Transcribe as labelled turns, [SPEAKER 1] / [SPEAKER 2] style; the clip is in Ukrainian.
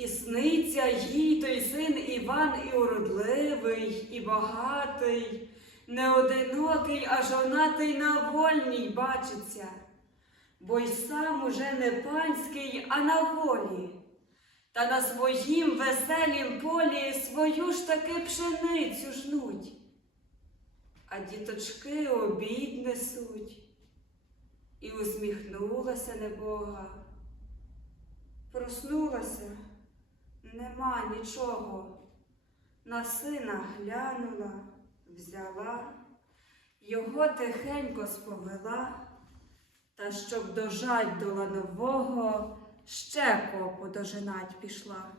[SPEAKER 1] І сниться їй той син Іван і уродливий, і багатий, не одинокий, а жонатий на вольній бачиться, бо й сам уже не панський, а на волі, та на своїм веселім полі свою ж таки пшеницю жнуть, а діточки обід несуть. І усміхнулася небога, проснулася, нема нічого. На сина глянула, взяла, його тихенько сповела, та щоб дожать до ланового, ще копу дожинать пішла.